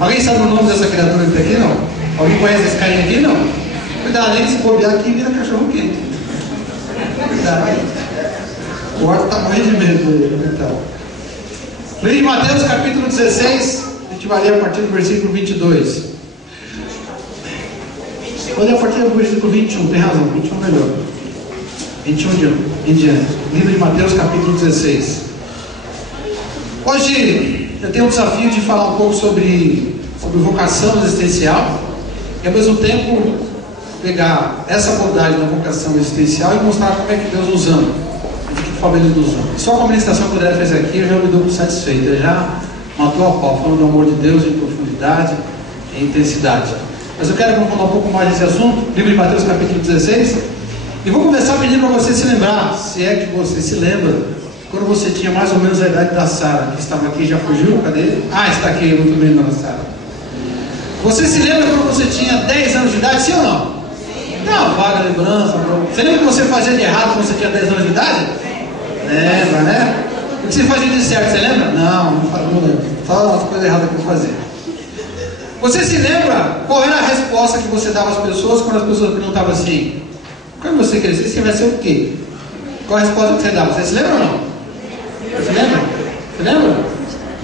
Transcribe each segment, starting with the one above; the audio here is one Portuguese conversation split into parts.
Alguém sabe o nome dessa criatura que está aqui, não? Alguém conhece esse carinha aqui, não? Cuidado, nem se bobear aqui vira cachorro quente. Cuidado. O Arthur está morrendo de medo dele. Então. Livro de Mateus, capítulo 16, a gente vai ler a partir do versículo 22. Vou ler a partir do versículo 21, tem razão, 21 melhor. 21 em diante. Livro de Mateus, capítulo 16. Hoje eu tenho o desafio de falar um pouco sobre vocação existencial e ao mesmo tempo pegar essa abordagem da vocação existencial e mostrar como é que Deus nos ama, de que forma Ele nos ama. Só com a ministração que o André fez aqui eu já me dou por satisfeito, ele já matou a pau, falando do amor de Deus em profundidade e intensidade. Mas eu quero aprofundar um pouco mais nesse assunto, livro de Mateus capítulo 16, e vou começar pedindo para você se lembrar, se é que você se lembra, quando você tinha mais ou menos a idade da Sara, que estava aqui, já fugiu, cadê ele? Ah, está aqui, muito bem, dona Sara. Você se lembra quando você tinha 10 anos de idade, sim ou não? Não, vaga lembrança, bro. Você lembra o que você fazia de errado quando você tinha 10 anos de idade? Lembra, né? O que você fazia de certo, você lembra? Não lembro. Só as coisas erradas que eu fazia. Você se lembra qual era a resposta que você dava às pessoas quando as pessoas perguntavam assim: quando você crescer, você vai ser o quê? Qual a resposta que você dava? Você se lembra ou não? Você lembra? Você lembra?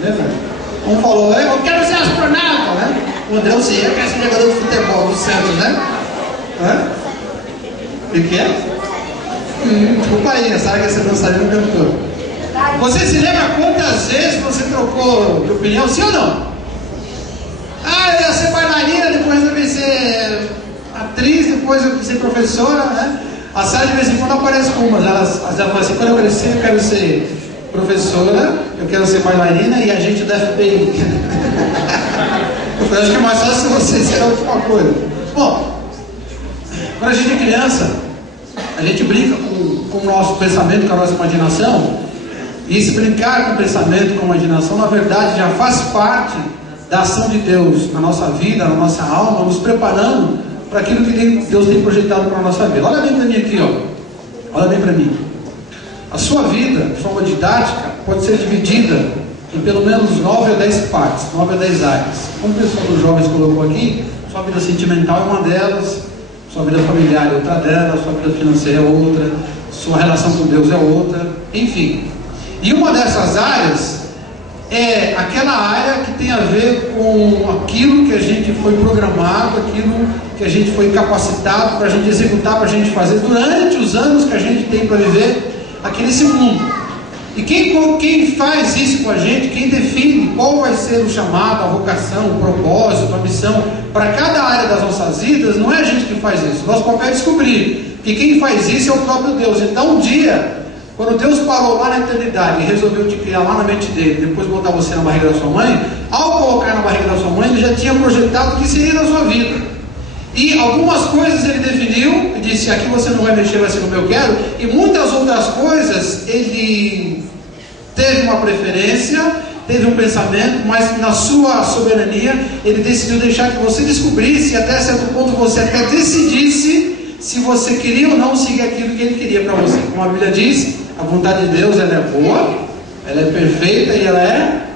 Lembra? Um falou: eu quero ser astronauta, né? O André, eu sei, eu quero ser jogador de futebol do Santos, né? Hã? O que é? Desculpa aí, a Sara quer ser dançarina cantor. Você se lembra quantas vezes você trocou de opinião, sim ou não? Ah, eu ia ser bailarina, depois eu ia ser atriz, depois eu ia ser professora, né? A Sara de vez em quando aparece com umas, elas falam assim: quando eu crescer eu quero ser professora, eu quero ser bailarina e agente da FBI. Eu falei, acho que é mais fácil se você ser a última coisa. Bom, quando a gente é criança, a gente brinca com o nosso pensamento, com a nossa imaginação, e esse brincar com o pensamento, com a imaginação, na verdade já faz parte da ação de Deus na nossa vida, na nossa alma, nos preparando para aquilo que Deus tem projetado para a nossa vida. Olha bem para mim aqui, ó. Olha bem para mim. A sua vida, de forma didática, pode ser dividida em pelo menos 9 ou 10 partes, 9 ou 10 áreas. Como o pessoal dos jovens colocou aqui, sua vida sentimental é uma delas, sua vida familiar é outra delas, sua vida financeira é outra, sua relação com Deus é outra, enfim. E uma dessas áreas é aquela área que tem a ver com aquilo que a gente foi programado, aquilo que a gente foi capacitado para a gente executar, para a gente fazer durante os anos que a gente tem para viver aqui nesse mundo. E quem faz isso com a gente, quem define qual vai ser o chamado, a vocação, o propósito, a missão para cada área das nossas vidas, não é a gente que faz isso. Nosso papel é descobrir que quem faz isso é o próprio Deus. Então um dia, quando Deus parou lá na eternidade e resolveu te criar lá na mente dele, depois botar você na barriga da sua mãe, ao colocar na barriga da sua mãe, ele já tinha projetado o que seria na sua vida. E algumas coisas ele definiu, e disse: aqui você não vai mexer, vai ser como eu quero. E muitas outras coisas ele teve uma preferência, teve um pensamento, mas na sua soberania ele decidiu deixar que você descobrisse, e até certo ponto você até decidisse se você queria ou não seguir aquilo que ele queria para você. Como a Bíblia diz, a vontade de Deus, ela é boa, ela é perfeita e ela é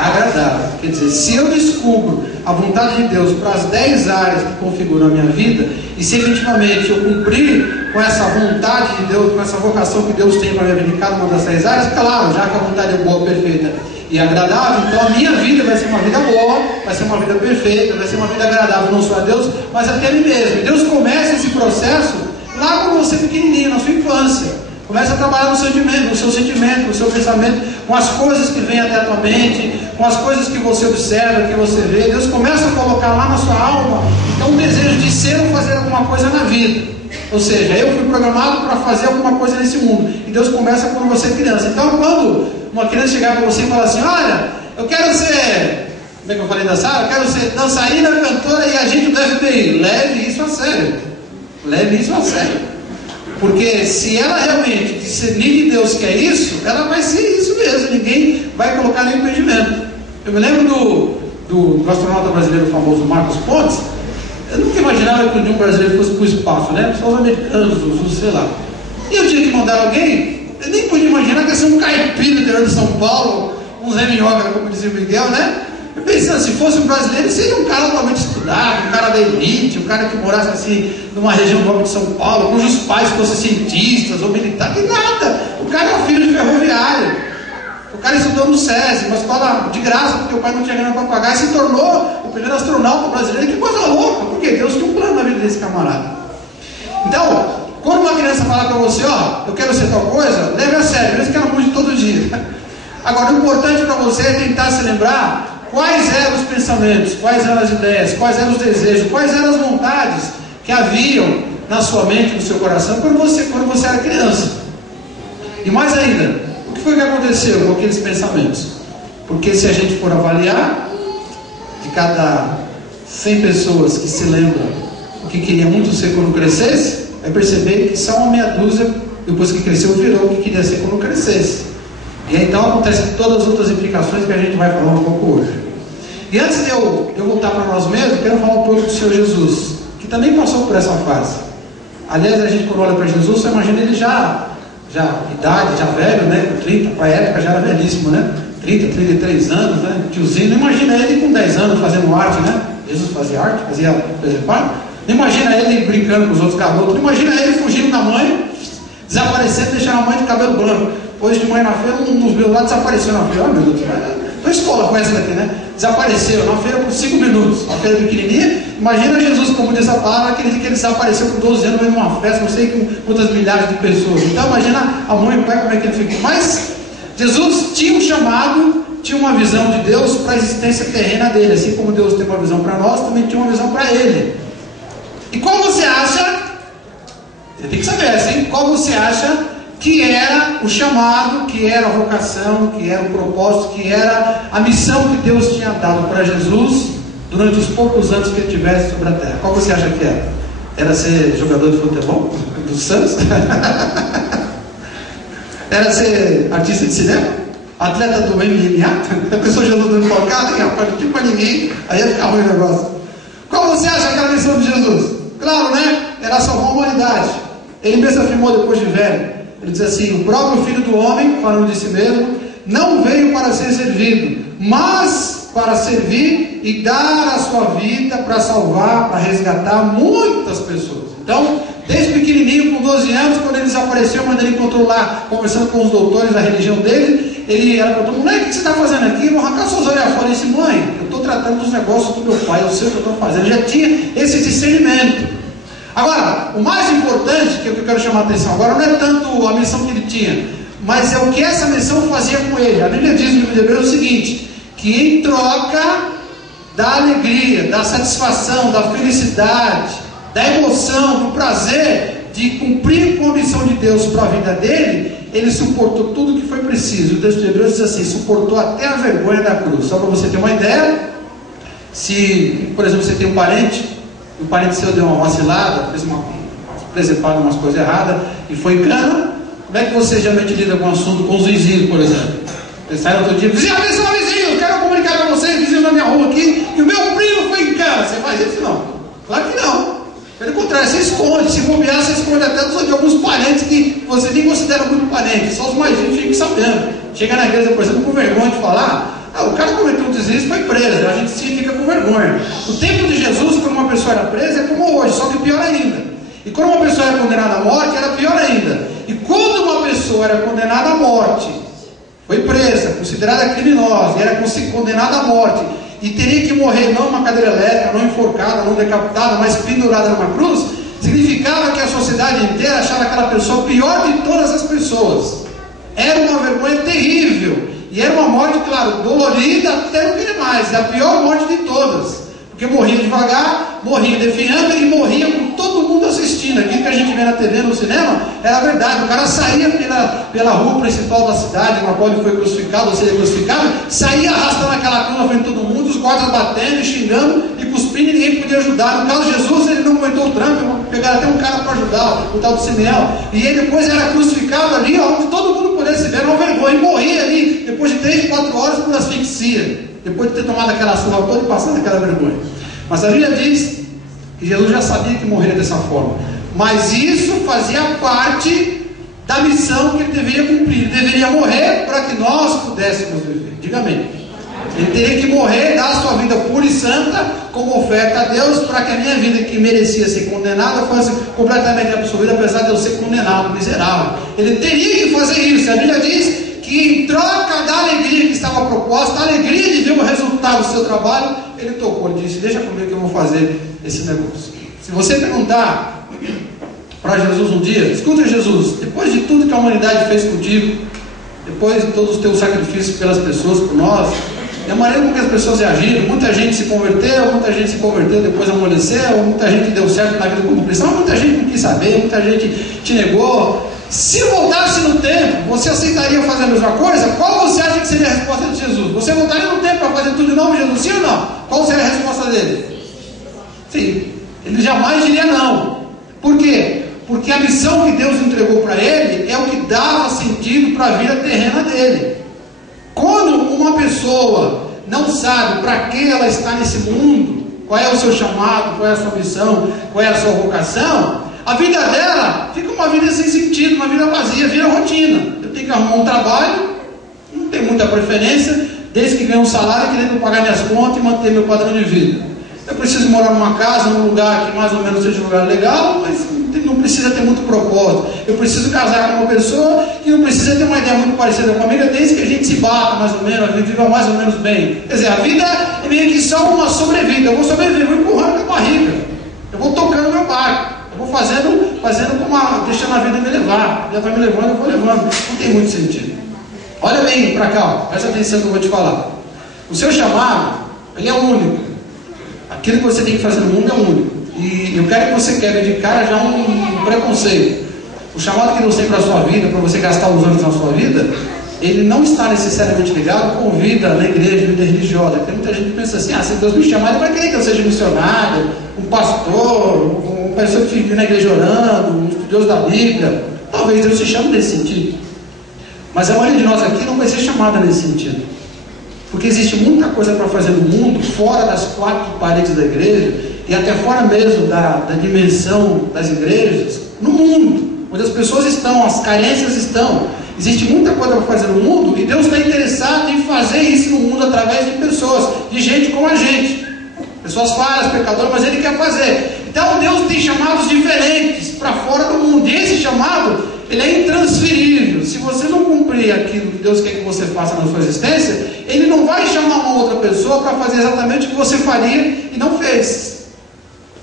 agradável. Quer dizer, se eu descubro a vontade de Deus para as 10 áreas que configuram a minha vida, e se efetivamente eu cumprir com essa vontade de Deus, com essa vocação que Deus tem para a minha vida em cada uma das 10 áreas, claro, já que a vontade é boa, perfeita e agradável, então a minha vida vai ser uma vida boa, vai ser uma vida perfeita, vai ser uma vida agradável não só a Deus, mas até a mim mesmo. E Deus começa esse processo lá quando você é pequenininho, na sua infância. Começa a trabalhar no seu sentimento, no seu pensamento, com as coisas que vêm até a tua mente, com as coisas que você observa, que você vê. Deus começa a colocar lá na sua alma então um desejo de ser ou fazer alguma coisa na vida. Ou seja, eu fui programado para fazer alguma coisa nesse mundo. E Deus começa quando você é criança. Então quando uma criança chegar para você e falar assim: olha, eu quero ser, como é que eu falei da Sara? Eu quero ser dançarina, cantora e agente do FBI. Leve isso a sério. Leve isso a sério. Porque se ela realmente discernir de Deus que é isso, ela vai ser isso mesmo. Ninguém vai colocar nenhum impedimento. Eu me lembro do astronauta brasileiro famoso Marcos Pontes. Eu nunca imaginava que um dia um brasileiro fosse para o espaço, né? Só os americanos, sei lá. E eu tinha que mandar alguém. Eu nem podia imaginar que ia ser um caipira do interior de São Paulo, um Zé Minhoca, como dizia o Miguel, né? Pensando, se fosse um brasileiro, seria um cara altamente estudado, um cara da elite, um cara que morasse assim, numa região nobre de São Paulo, cujos pais fossem cientistas ou militares, e nada. O cara é um filho de ferroviário. O cara estudou no SESI, uma escola de graça, porque o pai não tinha grana para pagar, e se tornou o primeiro astronauta brasileiro. Que coisa louca, porque Deus tinha um plano na vida desse camarada. Então, quando uma criança fala para você, ó, eu quero ser tal coisa, leve a sério, mesmo que ela mude todo dia. Agora, o importante para você é tentar se lembrar quais eram os pensamentos, quais eram as ideias, quais eram os desejos, quais eram as vontades que haviam na sua mente, no seu coração, quando você era criança. E mais ainda, o que foi que aconteceu com aqueles pensamentos? Porque se a gente for avaliar, de cada 100 pessoas que se lembram o que queria muito ser quando crescesse, vai perceber que só uma meia dúzia, depois que cresceu, virou o que queria ser quando crescesse. E aí, então acontecem todas as outras implicações que a gente vai falar um pouco hoje. E antes de eu voltar para nós mesmos, quero falar um pouco do Senhor Jesus, que também passou por essa fase. Aliás, a gente quando olha para Jesus, você imagina ele já idade, já velho, né? 30, para a época já era velhíssimo, né? 30, 33 anos, né? Tiozinho. Não imagina ele com 10 anos fazendo arte, né? Jesus fazia arte, fazia preservar. Não imagina ele brincando com os outros garotos. Não imagina ele fugindo da mãe, desaparecendo, deixando a mãe de cabelo branco. Hoje de manhã na feira, um dos meus lá desapareceu na feira. Oh, meu Deus, a escola com essa daqui, né? Desapareceu na feira por 5 minutos. Uma feira pequenininha. Imagina Jesus, como diz a palavra, que ele desapareceu por 12 anos numa festa, não sei com quantas milhares de pessoas. Então imagina a mãe e o pai, como é que ele ficou. Mas Jesus tinha um chamado, tinha uma visão de Deus para a existência terrena dele. Assim como Deus tem uma visão para nós, também tinha uma visão para ele. E qual você acha, você tem que saber assim, qual você acha que era o chamado, que era a vocação, que era o propósito, que era a missão que Deus tinha dado para Jesus durante os poucos anos que ele tivesse sobre a terra? Qual você acha que era? Era ser jogador de futebol? Do Santos? Era ser artista de cinema? Atleta do MMA? A pessoa Jesus dando colocada, que não tinha para ninguém, aí ia ficar ruim o negócio. Qual você acha que era a missão de Jesus? Claro, né? Era salvar a humanidade. Ele mesmo afirmou depois de velho. Ele diz assim: o próprio Filho do Homem, falando de si mesmo, não veio para ser servido, mas para servir e dar a sua vida para salvar, para resgatar muitas pessoas. Então, desde pequenininho, com 12 anos, quando ele desapareceu, quando ele encontrou lá, conversando com os doutores da religião dele, ele perguntou: moleque, o que você está fazendo aqui? Eu vou arrancar suas orelhas fora. Ele disse: mãe, eu estou tratando dos negócios do meu pai, eu sei o que eu estou fazendo. Ele já tinha esse discernimento. Agora, o mais importante, que é o que eu quero chamar a atenção agora, não é tanto a missão que ele tinha, mas é o que essa missão fazia com ele. A Bíblia diz no livro de Hebreus o seguinte: que em troca da alegria, da satisfação, da felicidade, da emoção, do prazer de cumprir com a missão de Deus para a vida dele, ele suportou tudo o que foi preciso. O texto de Hebreus diz assim: suportou até a vergonha da cruz. Só para você ter uma ideia, se, por exemplo, você tem um parente, o parente seu deu uma vacilada, fez uma presepada, umas coisas erradas, e foi em cana, como é que você geralmente lida com o assunto com os vizinhos, por exemplo? Você sai outro dia: vizinho, atenção, vizinho, eu quero comunicar para vocês, vizinho da minha rua aqui, que o meu primo foi em cana. Você faz isso? Não. Claro que não. Pelo contrário, você esconde. Se bobear, você esconde até de alguns parentes que você nem considera muito parentes, só os mais íntimos ficam sabendo. Chega na igreja, por exemplo, com vergonha de falar: o cara cometeu um deslize e foi preso. A gente sim fica com vergonha. O tempo de Jesus, quando uma pessoa era presa, é como hoje, só que pior ainda. E quando uma pessoa era condenada à morte, era pior ainda. E quando uma pessoa era condenada à morte, foi presa, considerada criminosa, e era condenada à morte, e teria que morrer não numa cadeira elétrica, não enforcada, não decapitada, mas pendurada numa cruz, significava que a sociedade inteira achava aquela pessoa pior de todas as pessoas. Era uma vergonha terrível. E era uma morte, claro, dolorida até não querer mais. É a pior morte de todas. Porque morria devagar, morria definhando e morria com todo mundo assistindo. Aquilo que a gente vê na TV, no cinema, era verdade. O cara saía pela rua principal da cidade, na qual ele foi crucificado, ou seja, crucificado, saía arrastando aquela cruz na frente de todo mundo, os guardas batendo e xingando e cuspindo, e ninguém podia ajudar. No caso de Jesus, ele não aguentou o tranco, pegaram até um cara para ajudar, o tal de Simeão. E ele depois era crucificado ali, onde todo mundo pudesse ver, uma vergonha, e morria ali, depois de 3, 4 horas por asfixia. Depois de ter tomado aquela surra toda e passando aquela vergonha. Mas a Bíblia diz que Jesus já sabia que morreria dessa forma. Mas isso fazia parte da missão que ele deveria cumprir. Ele deveria morrer para que nós pudéssemos viver. Diga amém. Ele teria que morrer, dar a sua vida pura e santa como oferta a Deus, para que a minha vida, que merecia ser condenada, fosse completamente absolvida, apesar de eu ser condenado, miserável. Ele teria que fazer isso. A Bíblia diz que, em troca da alegria que estava proposta, a alegria de ver o resultado do seu trabalho, ele tocou, ele disse: deixa comigo que eu vou fazer esse negócio. Se você perguntar para Jesus um dia: escuta, Jesus, depois de tudo que a humanidade fez contigo, depois de todos os teus sacrifícios pelas pessoas, por nós, e a maneira como as pessoas reagiram, muita gente se converteu, depois amoleceu, muita gente deu certo na vida como cristão, muita gente não quis saber, muita gente te negou. Se voltasse no tempo, você aceitaria fazer a mesma coisa? Qual você acha que seria a resposta de Jesus? Você voltaria no tempo para fazer tudo de novo, Jesus? Sim ou não? Qual seria a resposta dele? Sim. Ele jamais diria não. Por quê? Porque a missão que Deus entregou para ele é o que dava sentido para a vida terrena dele. Quando uma pessoa não sabe para que ela está nesse mundo, qual é o seu chamado, qual é a sua missão, qual é a sua vocação, a vida dela fica uma vida sem sentido, uma vida vazia, vira rotina. Eu tenho que arrumar um trabalho, não tenho muita preferência, desde que ganho um salário, querendo pagar minhas contas e manter meu padrão de vida. Eu preciso morar numa casa, num lugar que mais ou menos seja um lugar legal, mas não precisa ter muito propósito. Eu preciso casar com uma pessoa que não precisa ter uma ideia muito parecida com a minha, desde que a gente se bata mais ou menos, a gente viva mais ou menos bem. Quer dizer, a vida é meio que só uma sobrevida. Eu vou sobreviver, vou empurrando com a barriga, eu vou tocando meu barco, eu vou fazendo como deixando a vida me levar. Ela vai me levando, eu vou levando. Não tem muito sentido. Olha bem para cá, presta atenção no que eu vou te falar. O seu chamado, ele é único. Aquilo que você tem que fazer no mundo é único. E eu quero que você quebre de cara já um preconceito. O chamado que Deus tem para a sua vida, para você gastar os anos na sua vida, ele não está necessariamente ligado com vida na igreja, vida religiosa. Tem muita gente que pensa assim: se Deus me chamar, ele vai querer que eu seja missionário, um pastor, uma pessoa que fique na igreja orando, um estudioso da Bíblia. Talvez Deus se chame nesse sentido. Mas a maioria de nós aqui não vai ser chamada nesse sentido. Porque existe muita coisa para fazer no mundo, fora das quatro paredes da igreja, e até fora mesmo da dimensão das igrejas, no mundo, onde as pessoas estão, as carências estão. Existe muita coisa para fazer no mundo, e Deus está interessado em fazer isso no mundo através de pessoas, de gente como a gente. Pessoas falhas, pecadoras, mas Ele quer fazer. Então Deus tem chamados diferentes para fora do mundo, e esse chamado, ele é intransferível. Se você não cumprir aquilo que Deus quer que você faça na sua existência, Ele não vai chamar uma outra pessoa para fazer exatamente o que você faria e não fez.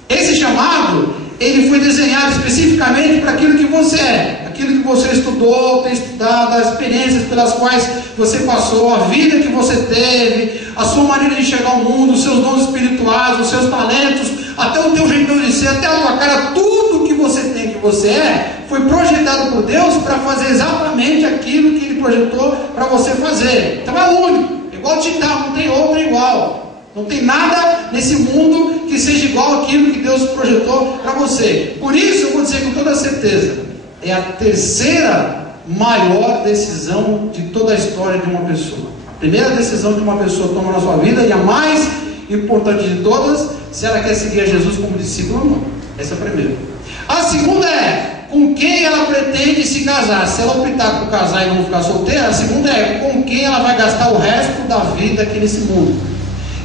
Esse chamado, ele foi desenhado especificamente para aquilo que você é, aquilo que você estudou, tem estudado, as experiências pelas quais você passou, a vida que você teve, a sua maneira de enxergar o mundo, os seus dons espirituais, os seus talentos, até o teu jeito de ser, até a tua cara, tudo que você tem, que você é, foi projetado por Deus para fazer exatamente aquilo que Ele projetou para você fazer. Então é único, igual Titã, não tem outro igual. Não tem nada nesse mundo que seja igual àquilo que Deus projetou para você. Por isso eu vou dizer com toda certeza, é a terceira maior decisão de toda a história de uma pessoa. A primeira decisão que uma pessoa toma na sua vida, e a mais importante de todas, se ela quer seguir a Jesus como discípulo ou não. Essa é a primeira. A segunda é com quem ela pretende se casar. Se ela optar por casar e não ficar solteira, a segunda é com quem ela vai gastar o resto da vida aqui nesse mundo.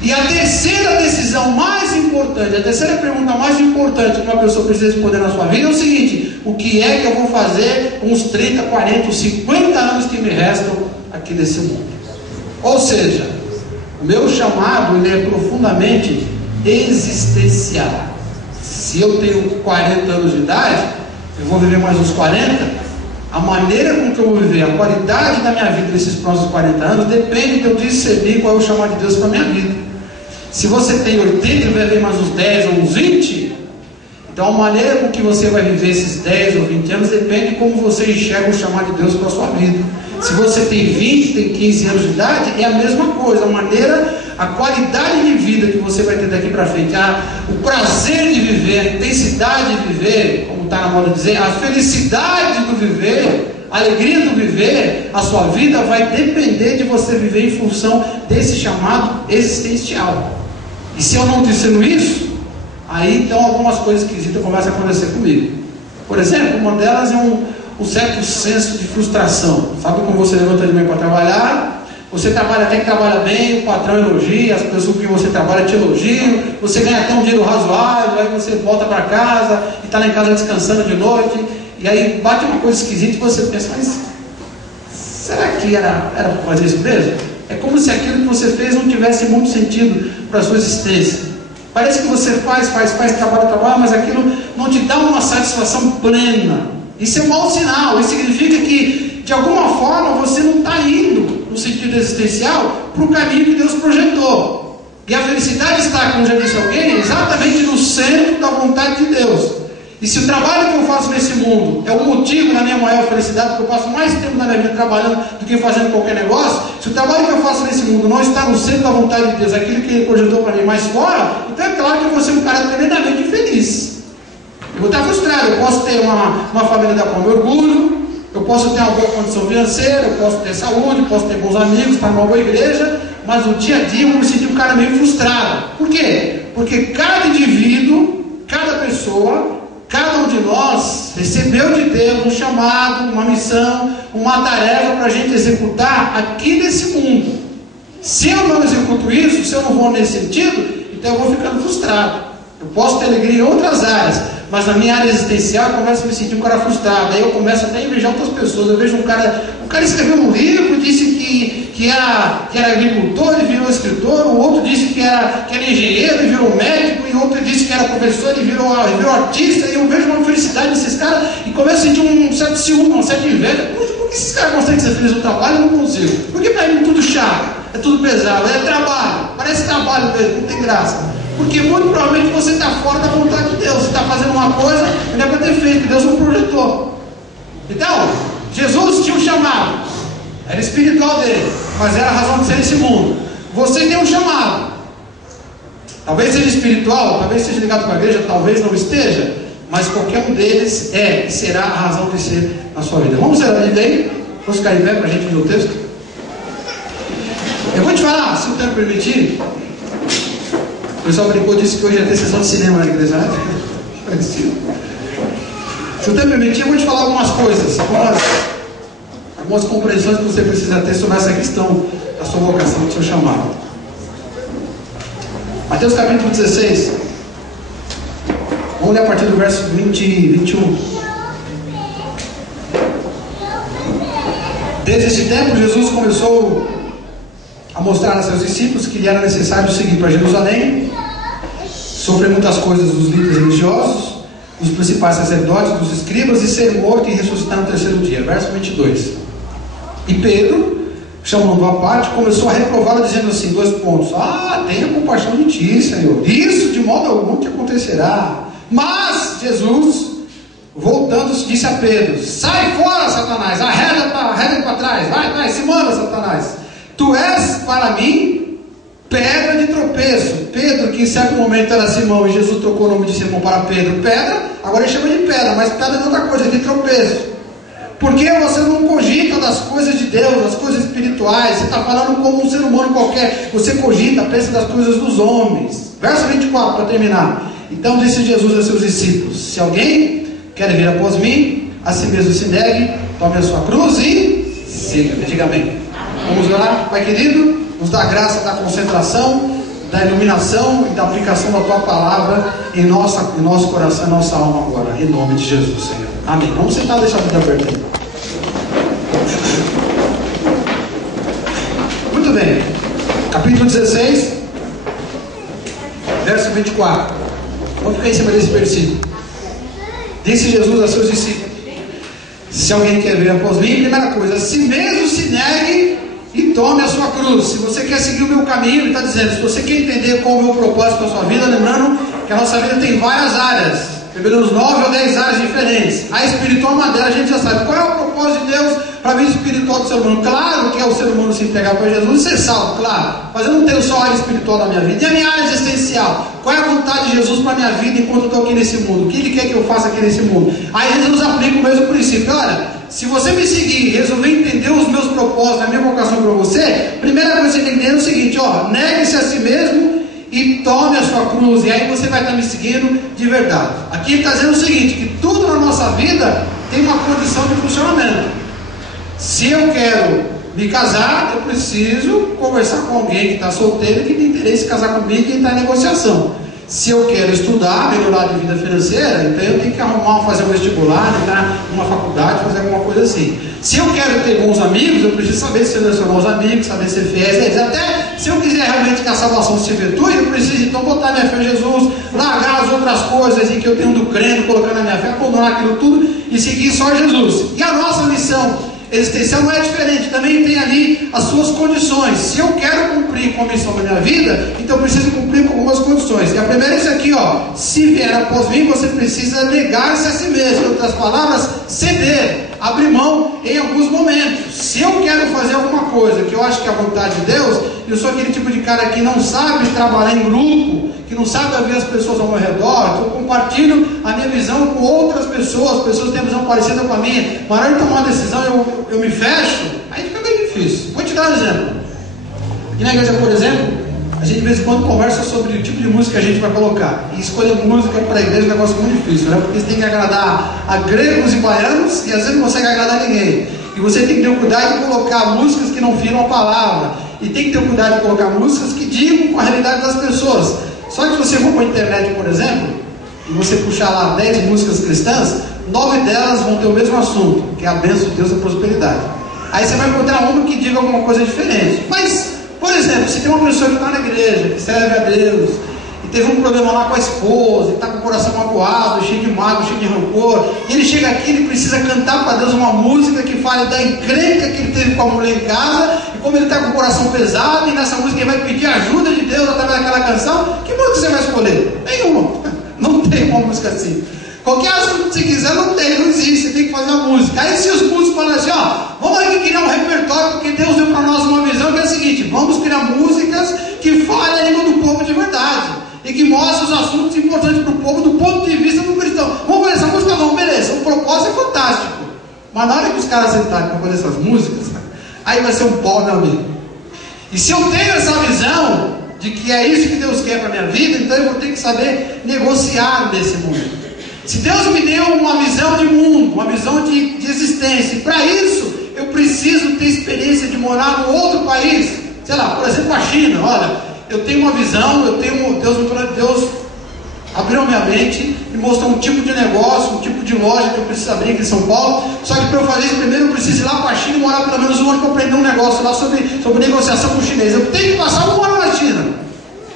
E a terceira decisão mais importante, a terceira pergunta mais importante que uma pessoa precisa responder na sua vida é o seguinte: o que é que eu vou fazer com os 30, 40, 50 anos que me restam aqui nesse mundo? Ou seja, o meu chamado, ele é profundamente existencial. Se eu tenho 40 anos de idade, eu vou viver mais uns 40, a maneira com que eu vou viver, a qualidade da minha vida nesses próximos 40 anos, depende de eu discernir qual é o chamado de Deus para a minha vida. Se você tem 80 e vai viver mais uns 10 ou uns 20, então a maneira com que você vai viver esses 10 ou 20 anos depende de como você enxerga o chamado de Deus para a sua vida. Se você tem 20, tem 15 anos de idade, é a mesma coisa, a maneira, a qualidade de vida que você vai ter daqui para frente, o prazer de viver, a intensidade de viver, como está na moda de dizer, a felicidade do viver, a alegria do viver, a sua vida vai depender de você viver em função desse chamado existencial. E se eu não discerno isso, aí então algumas coisas esquisitas começam a acontecer comigo. Por exemplo, uma delas é um certo senso de frustração. Sabe como você levanta de manhã para trabalhar, Você trabalha até que trabalha bem, o patrão elogia, as pessoas com quem você trabalha te elogiam, você ganha até um dinheiro razoável, aí você volta para casa e está lá em casa descansando de noite, e aí bate uma coisa esquisita e você pensa, mas será que era para fazer isso mesmo? É como se aquilo que você fez não tivesse muito sentido para a sua existência. Parece que você faz, trabalha, mas aquilo não te dá uma satisfação plena. Isso é um mau sinal. Isso significa que, de alguma forma, você não está indo, no sentido existencial, para o caminho que Deus projetou. E a felicidade está, como já disse alguém, exatamente no centro da vontade de Deus. E se o trabalho que eu faço nesse mundo é o motivo da minha maior felicidade, porque eu passo mais tempo na minha vida trabalhando do que fazendo qualquer negócio, se o trabalho que eu faço nesse mundo não está no centro da vontade de Deus, aquilo que Ele projetou para mim mais fora, então é claro que eu vou ser um cara tremendamente infeliz. Eu vou estar frustrado. Eu posso ter uma família da qual eu me orgulho, eu posso ter uma boa condição financeira, eu posso ter saúde, eu posso ter bons amigos, estar numa boa igreja, mas no dia a dia eu vou me sentir um cara meio frustrado. Por quê? Porque cada indivíduo, cada pessoa, cada um de nós recebeu de Deus um chamado, uma missão, uma tarefa para a gente executar aqui nesse mundo. Se eu não executo isso, se eu não vou nesse sentido, então eu vou ficando frustrado. Eu posso ter alegria em outras áreas, mas na minha área existencial eu começo a me sentir um cara frustrado. Aí eu começo até a invejar outras pessoas. Eu vejo um cara escreveu um livro, disse que era agricultor e virou escritor, o outro disse que era engenheiro e virou médico, e outro disse que era professor e virou artista, e eu vejo uma felicidade nesses caras e começo a sentir um certo ciúme, uma certa inveja. Por que esses caras conseguem ser felizes no trabalho e eu não consigo? Porque para mim é tudo chato, é tudo pesado, é trabalho, parece trabalho mesmo, não tem graça. Porque muito provavelmente você está fora da vontade de Deus. Você está fazendo uma coisa que não é para ter feito, que Deus não projetou. Então, Jesus tinha um chamado, era espiritual dele, mas era a razão de ser nesse mundo. Você tem um chamado, talvez seja espiritual, talvez seja ligado com a igreja, talvez não esteja, mas qualquer um deles é e será a razão de ser na sua vida. Vamos ler a Bíblia aí? Vamos ficar em pé para a gente ler o texto. Eu vou te falar, se o tempo permitir. O pessoal brincou, disse que hoje ia ter sessão de cinema na igreja, né? Parecido. Se o tempo permitir, eu vou te falar algumas coisas, algumas compreensões que você precisa ter sobre essa questão da sua vocação, do seu chamado. Mateus capítulo 16. Vamos ler a partir do verso 20 e 21. Desde esse tempo, Jesus começou a mostrar a seus discípulos que lhe era necessário seguir para Jerusalém, sofrer muitas coisas dos líderes religiosos, dos principais sacerdotes, dos escribas, e ser morto e ressuscitar no terceiro dia. Verso 22. E Pedro, chamando-o à parte, começou a reprová-lo, dizendo assim, 2 pontos: tenha compaixão de ti, Senhor, isso de modo algum te acontecerá. Mas Jesus, voltando-se, disse a Pedro: sai fora, Satanás, arreda para trás, vai, se manda, Satanás. Tu és para mim pedra de tropeço. Pedro, que em certo momento era Simão, e Jesus trocou o nome de Simão para Pedro, pedra, agora ele chama de pedra, mas pedra é outra coisa, de tropeço. Porque você não cogita das coisas de Deus, das coisas espirituais, você está falando como um ser humano qualquer, você cogita, pensa das coisas dos homens. Verso 24, para terminar. Então disse Jesus a seus discípulos: se alguém quer vir após mim, a si mesmo se negue, tome a sua cruz e siga-me. Diga amém. Vamos orar. Pai querido, nos dá graça da concentração, da iluminação e da aplicação da Tua Palavra em nosso coração, em nossa alma agora, em nome de Jesus, Senhor. Amém. Vamos sentar e deixar a Bíblia aberta. Muito bem. Capítulo 16, verso 24. Vamos ficar em cima desse versículo. Disse Jesus a seus discípulos: se alguém quer vir após mim, primeira coisa, si mesmo se negue e tome a sua cruz. Se você quer seguir o meu caminho, ele está dizendo, se você quer entender qual é o meu propósito para a sua vida, lembrando que a nossa vida tem várias áreas, pelo menos 9 ou 10 áreas diferentes. A espiritual é uma delas, a gente já sabe. Qual é o propósito de Deus para a vida espiritual do ser humano? Claro que é o ser humano se entregar para Jesus e ser salvo, claro. Mas eu não tenho só a área espiritual da minha vida. E a minha área existencial? Qual é a vontade de Jesus para a minha vida enquanto eu estou aqui nesse mundo? O que Ele quer que eu faça aqui nesse mundo? Aí Jesus aplica o mesmo princípio. Olha, se você me seguir e resolver entender os meus propósitos, a minha vocação para você, a primeira coisa que você tem que entender é o seguinte: negue-se a si mesmo e tome a sua cruz, e aí você vai estar me seguindo de verdade. Aqui ele está dizendo o seguinte, que tudo na nossa vida tem uma condição de funcionamento. Se eu quero me casar, eu preciso conversar com alguém que está solteiro e que tem interesse em casar comigo e está em negociação. Se eu quero estudar, melhorar de vida financeira, então eu tenho que fazer um vestibular, entrar numa faculdade, fazer alguma coisa assim. Se eu quero ter bons amigos, eu preciso saber selecionar os amigos, saber ser fiéis a eles. Até se eu quiser realmente que a salvação se efetue, eu preciso então botar minha fé em Jesus, largar as outras coisas em que eu tenho do crendo, colocar na minha fé, abandonar aquilo tudo e seguir só Jesus. E a nossa missão existencial não é diferente, também tem ali as suas condições. Se eu quero cumprir com a missão da minha vida, então eu preciso cumprir com algumas condições. E a primeira é isso aqui, ó: se vier após mim, você precisa negar-se a si mesmo. Em outras palavras, ceder, abrir mão em alguns momentos. Se eu quero fazer alguma coisa que eu acho que é a vontade de Deus, eu sou aquele tipo de cara que não sabe trabalhar em grupo, que não sabe ouvir as pessoas ao meu redor, eu compartilho a minha visão com outras pessoas que têm visão parecida com a minha, mas na hora de tomar uma decisão eu me fecho, aí fica bem difícil. Vou te dar um exemplo. Aqui na igreja, por exemplo, a gente de vez em quando conversa sobre o tipo de música que a gente vai colocar, e escolher música para a igreja é um negócio muito difícil, né? Porque você tem que agradar a gregos e baianos, e às vezes não consegue agradar ninguém, e você tem que ter o cuidado de colocar músicas que não firam a palavra, e tem que ter o cuidado de colocar músicas que digam com a realidade das pessoas. Só que se você for para a internet, por exemplo, e você puxar lá 10 músicas cristãs, 9 delas vão ter o mesmo assunto, que é a bênção de Deus e a prosperidade. Aí você vai encontrar uma que diga alguma coisa diferente. Mas, por exemplo, se tem uma pessoa que está na igreja, que serve a Deus, e teve um problema lá com a esposa, e está com o coração magoado, cheio de mágoa, cheio de rancor, e ele chega aqui, ele precisa cantar para Deus uma música que fale da encrenca que ele teve com a mulher em casa, e como ele está com o coração pesado, e nessa música ele vai pedir ajuda de Deus através daquela canção. Que música você vai escolher? Nenhuma. Não tem uma música assim. Qualquer assunto que você quiser, não existe, você tem que fazer uma música. Aí se os músicos falam assim, ó, vamos aqui criar um repertório, porque Deus deu para nós uma visão que é a seguinte: vamos criar músicas que falem a língua do povo de verdade, e que mostrem os assuntos importantes para o povo do ponto de vista do cristão. Vamos fazer essa música? Não, beleza, o propósito é fantástico. Mas na hora que os caras sentarem para fazer essas músicas, aí vai ser um pó, meu amigo. E se eu tenho essa visão de que é isso que Deus quer para a minha vida, então eu vou ter que saber negociar nesse mundo. Se Deus me deu uma visão de mundo, uma visão de existência, e para isso eu preciso ter experiência de morar num outro país, sei lá, por exemplo a China. Olha, eu tenho uma visão, Deus abriu minha mente e mostrou um tipo de negócio, um tipo de loja que eu preciso abrir aqui em São Paulo. Só que para eu fazer isso primeiro eu preciso ir lá para a China e morar pelo menos um ano para aprender um negócio lá sobre negociação com o chinês. Eu tenho que passar um ano na China.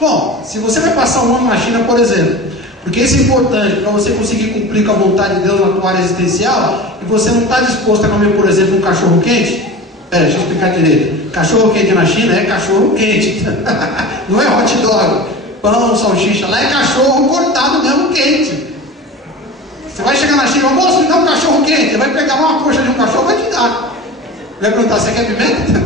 Bom, se você vai passar um ano na China, por exemplo, porque isso é importante para você conseguir cumprir com a vontade de Deus na tua área existencial, e você não está disposto a comer, por exemplo, um cachorro quente. Deixa eu explicar direito. Cachorro quente na China é cachorro quente. Não é hot dog, pão, salsicha. Lá é cachorro cortado mesmo, quente. Você vai chegar na China, moço, me dá um cachorro quente. Ele vai pegar uma coxa de um cachorro e vai te dar. Vai perguntar, você quer pimenta?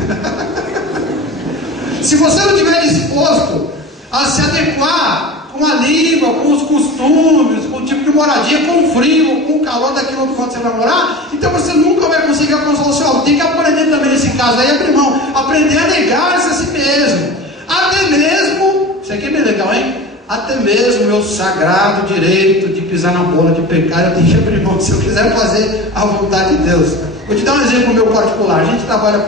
Se você não estiver disposto a se adequar com a língua, com os costumes, com o tipo de moradia, com o frio, com o calor daquilo onde você vai morar, então você nunca vai conseguir alcançar o seu alvo. Tem que aprender também nesse caso aí, abrir mão, aprender a negar-se a si mesmo, até mesmo, isso aqui é bem legal, hein? Até mesmo o meu sagrado direito de pisar na bola, de pecar, eu tenho que abrir mão, se eu quiser fazer a vontade de Deus. Vou te dar um exemplo meu particular. A gente trabalha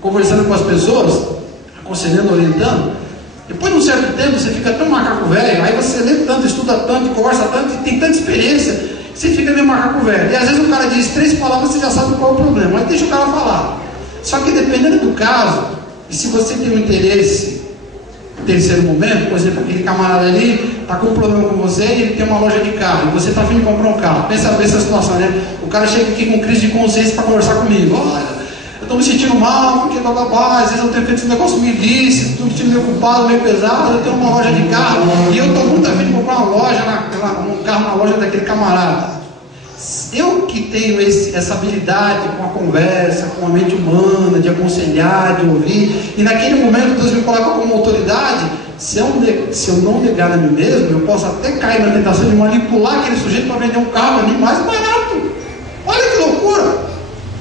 conversando com as pessoas, aconselhando, orientando. Depois de um certo tempo, você fica tão macaco velho, aí você lê tanto, estuda tanto, conversa tanto, e tem tanta experiência, que você fica meio macaco velho. E às vezes o cara diz 3 palavras, você já sabe qual é o problema, aí deixa o cara falar. Só que dependendo do caso, e se você tem um interesse, terceiro momento, por exemplo, aquele camarada ali está com um problema com você e ele tem uma loja de carro, e você está a fim de comprar um carro. Pensa essa situação, né? O cara chega aqui com crise de consciência para conversar comigo. Olha, eu estou me sentindo mal, porque às vezes eu tenho feito esse negócio meio ilícito, estou me sentindo meio culpado, meio pesado, eu tenho uma loja de carro, e eu estou muito a fim de comprar uma loja, um carro na loja daquele camarada. Eu que tenho essa habilidade com a conversa, com a mente humana, de aconselhar, de ouvir, e naquele momento Deus me coloca como autoridade, se eu não negar a mim mesmo, eu posso até cair na tentação de manipular aquele sujeito para vender um carro para mim mais barato. Olha que loucura!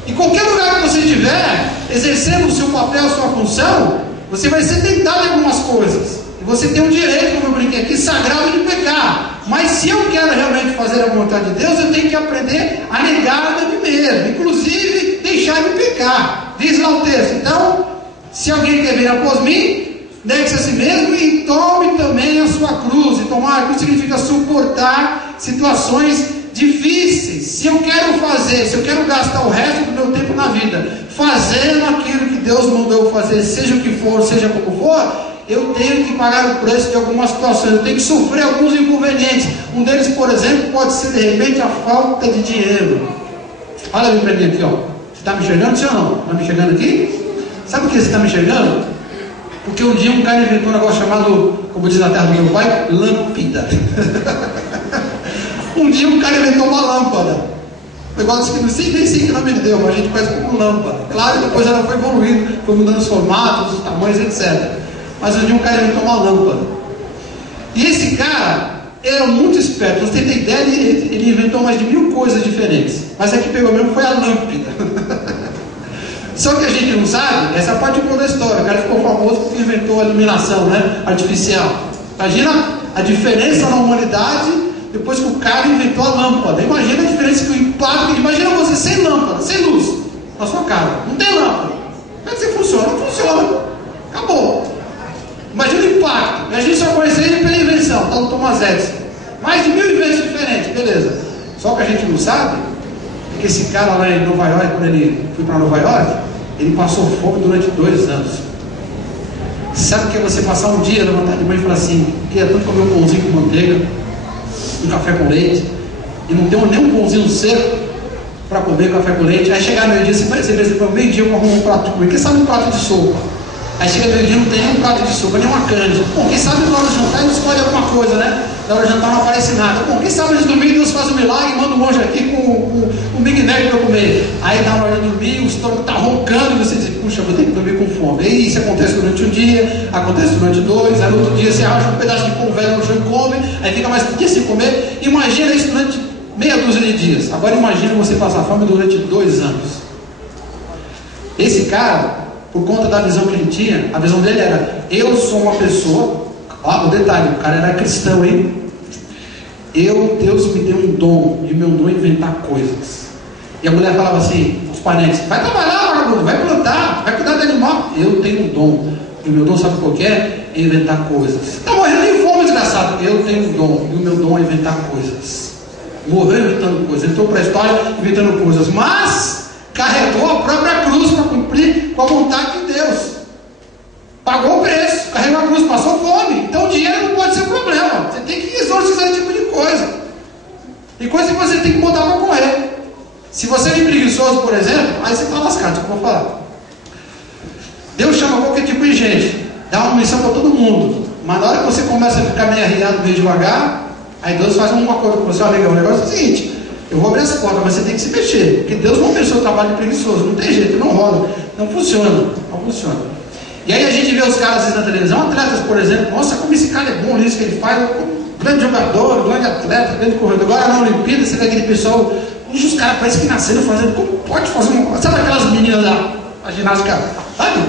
Em qualquer lugar que você estiver, exercendo o seu papel, a sua função, você vai ser tentado em algumas coisas. E você tem um direito, como eu brinquei aqui, sagrado de pecar. Mas se eu quero realmente fazer a vontade de Deus, eu tenho que aprender a negar a mim mesmo. Inclusive, deixar de pecar. Diz lá o texto: então, se alguém quer vir após mim, negue-se a si mesmo e tome também a sua cruz. E tomar a cruz significa suportar situações difíceis. Se eu quero gastar o resto do meu tempo na vida fazendo aquilo que Deus mandou eu fazer, seja o que for, seja como for, eu tenho que pagar o preço de algumas situações, eu tenho que sofrer alguns inconvenientes. Um deles, por exemplo, pode ser de repente a falta de dinheiro. Olha ali para mim aqui, ó. Você está me enxergando, sim ou não? Está me enxergando aqui? Sabe por que você está me enxergando? Porque um dia um cara inventou um negócio chamado, como diz na terra do meu pai, lâmpada. Um dia um cara inventou uma lâmpada. Um negócio que nem sei que nome ele deu, mas a gente conhece como lâmpada. Claro, depois ela foi evoluindo, foi mudando os formatos, os tamanhos, etc. Mas um dia um cara inventou uma lâmpada. E esse cara era muito esperto. Você tem ideia, ele inventou mais de 1000 coisas diferentes. Mas a que pegou mesmo foi a lâmpada. Só que a gente não sabe, essa parte boa da história. O cara ficou famoso porque inventou a iluminação, né, artificial. Imagina a diferença na humanidade depois que o cara inventou a lâmpada. Imagina a diferença que o impacto. Imagina você sem lâmpada, sem luz na sua casa. Não tem lâmpada. Como é que você funciona? Não funciona. Acabou. Imagina o impacto. E a gente só conhece ele pela invenção, tal do Thomas Edison. Mais de 1000 invenções diferentes, beleza. Só que a gente não sabe que esse cara lá em Nova York, quando ele foi para Nova York, ele passou fome durante 2 anos. Sabe o que é você passar um dia, levantar de manhã e falar assim: queria tanto comer um pãozinho com manteiga, um café com leite, e não tem nem um pãozinho seco para comer café com leite. Aí chegar meio-dia, você vai meio-dia eu arrumo um prato de comida. Quem sabe um prato de sopa? Aí chega meio-dia, não tem nem um prato de sopa, nem uma canja. Bom, quem sabe na hora de jantar ele escolhe alguma coisa, né? Na hora de jantar não aparece nada. Bom, quem sabe antes de dormir Deus faz um milagre e manda um anjo aqui com um Big Mac para comer. Aí na hora de dormir o estômago está roncando e você diz: puxa, vou ter que dormir com fome. E isso acontece durante um dia, acontece durante 2, aí no outro dia você arracha um pedaço de pão velho no chão e come, aí fica mais um dia sem comer. Imagina isso durante meia dúzia de dias. Agora imagina você passar fome durante 2 anos. Esse cara, por conta da visão que ele tinha, a visão dele era: eu sou uma pessoa. Ó, o detalhe, o cara era cristão, hein? Deus me deu um dom, e o meu dom é inventar coisas. E a mulher falava assim, os parentes: vai trabalhar, vagabundo, vai plantar, vai cuidar do animal. Eu tenho um dom, e o meu dom, sabe qual que é? É inventar coisas. Está morrendo de fome, desgraçado. Eu tenho um dom, e o meu dom é inventar coisas. Morreu inventando coisas, entrou para a história inventando coisas, mas carregou a própria cruz para cumprir com a vontade de Deus. Pagou o preço, carregou a cruz, passou fome. Então o dinheiro não pode ser um problema. Você tem que exorcizar esse tipo de coisa. Tem coisa que você tem que botar para correr. Se você é preguiçoso, por exemplo, aí você está lascado, isso que eu vou falar. Deus chama qualquer tipo de gente, dá uma missão para todo mundo. Mas na hora que você começa a ficar meio arriado, meio devagar, aí Deus faz uma coisa com você: olha, legal, o negócio é o seguinte, eu vou abrir as portas, mas você tem que se mexer. Porque Deus não pensou o trabalho de preguiçoso, não tem jeito, não rola, não funciona, não funciona. E aí a gente vê os caras às vezes na televisão, atletas, por exemplo: nossa, como esse cara é bom nisso que ele faz, grande jogador, grande atleta, grande corredor. Agora na Olimpíada você vê aquele pessoal, os caras parecem que nasceram fazendo, como pode fazer uma coisa? Sabe aquelas meninas lá, a ginástica, sabe?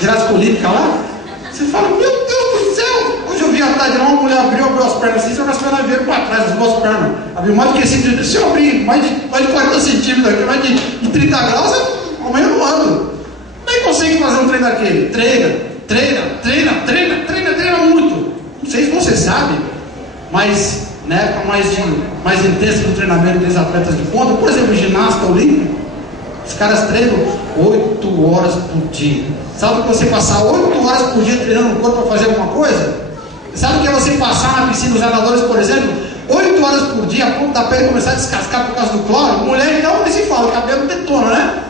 Ginástica olímpica lá? Você fala: meu Deus do céu! Hoje eu vi a tarde lá, uma mulher abriu as pernas assim, só que as pernas vieram para trás, as duas pernas. Abriu mais do que centímetros. Se eu abrir mais de 40 centímetros aqui, mais de 30 graus, amanhã eu não ando. Como é que consegue fazer um treino daquele? Treina muito. Não sei se você sabe, mas na época mais intensa do treinamento dos atletas de ponta, por exemplo, ginasta olímpico, os caras treinam 8 horas por dia. Sabe o que você passar 8 horas por dia treinando o corpo para fazer alguma coisa? Sabe o que é você passar na piscina, os nadadores, por exemplo, 8 horas por dia, a ponta da pele começar a descascar por causa do cloro? Mulher, então, nem se fala, o cabelo detona, né?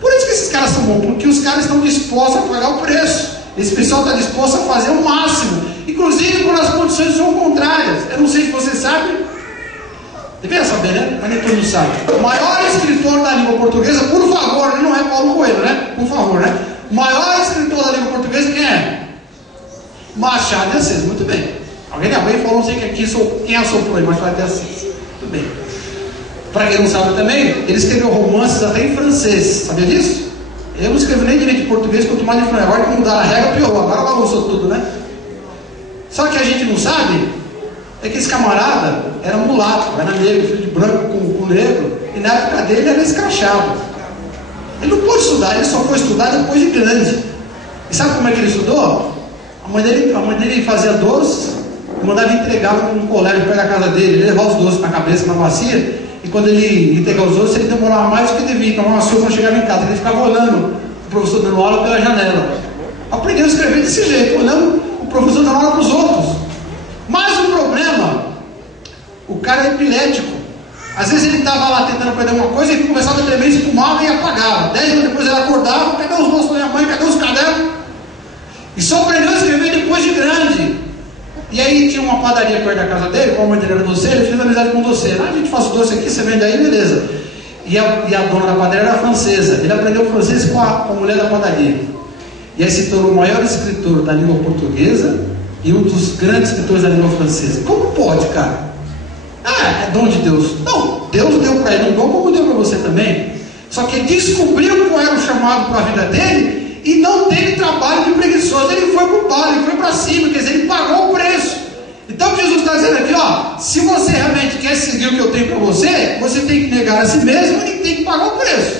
Por isso que esses caras são bons, porque os caras estão dispostos a pagar o preço. Esse pessoal está disposto a fazer o máximo, inclusive quando as condições são contrárias. Eu não sei se você sabe, deveria saber, né? Mas nem todo mundo sabe. O maior escritor da língua portuguesa, por favor, não é Paulo Coelho, né? Por favor, né? O maior escritor da língua portuguesa, quem é? Machado de Assis, muito bem. Alguém falou, não sei quem assoprou aí, Machado de Assis. Muito bem. Para quem não sabe também, ele escreveu romances até em francês, sabia disso? Eu não escrevo nem direito em português, quanto mais em francês. Agora que mudaram a regra, piorou, agora bagunçou tudo, né? Só que a gente não sabe é que esse camarada era mulato, era negro, filho de branco com negro, e na época dele era escrachado. Ele não pôde estudar, ele só foi estudar depois de grande. E sabe como é que ele estudou? A mãe dele fazia doces e mandava entregar num colégio perto da casa dele. Ele levava os doces na cabeça, na bacia, e quando ele entregava os doces, ele demorava mais do que devia. Então uma sopa não chegava em casa, ele ficava olhando o professor dando aula pela janela. Aprendeu a escrever desse jeito, olhando o professor dando aula para os outros. Mas o problema, o cara é epilético. Às vezes ele estava lá tentando aprender uma coisa e começava a tremer, se fumava e apagava. 10 minutos depois ele acordava: cadê os nossos da minha mãe? Cadê os cadernos? E só aprendeu a escrever depois de grande. E aí tinha uma padaria perto da casa dele, como a mãe dele era doceira, ele fez amizade com o doceiro. A gente faz o doce aqui, você vende aí, beleza. E a dona da padaria era francesa. Ele aprendeu francês com a mulher da padaria. E aí se tornou o maior escritor da língua portuguesa e um dos grandes escritores da língua francesa. Como pode, cara? Ah, é dom de Deus. Não, Deus deu para ele um dom como deu para você também. Só que ele descobriu qual era o chamado para a vida dele e não teve trabalho de preguiçoso. Ele foi para o pau, ele foi para cima, quer dizer, ele pagou o preço. Então Jesus está dizendo aqui, ó, se você realmente quer seguir o que eu tenho para você, você tem que negar a si mesmo e tem que pagar o preço.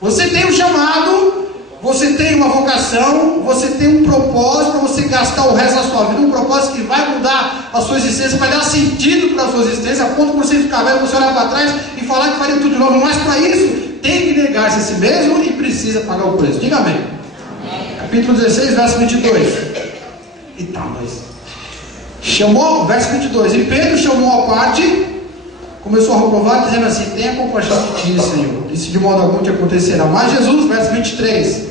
Você tem um chamado, você tem uma vocação, você tem um propósito para você gastar o resto da sua vida, um propósito que vai mudar a sua existência, vai dar sentido para a sua existência, a ponto de você ficar velho, você olhar para trás e falar que faria tudo de novo. Mas para isso, tem que negar-se a si mesmo e precisa pagar o preço. Diga amém. Capítulo 16, verso 22. E tá, mas... chamou, verso 22, e Pedro chamou a parte, começou a reprovar, dizendo assim: tenha compaixão de ti, Senhor, disse de modo algum te acontecerá. Mas Jesus, verso 23,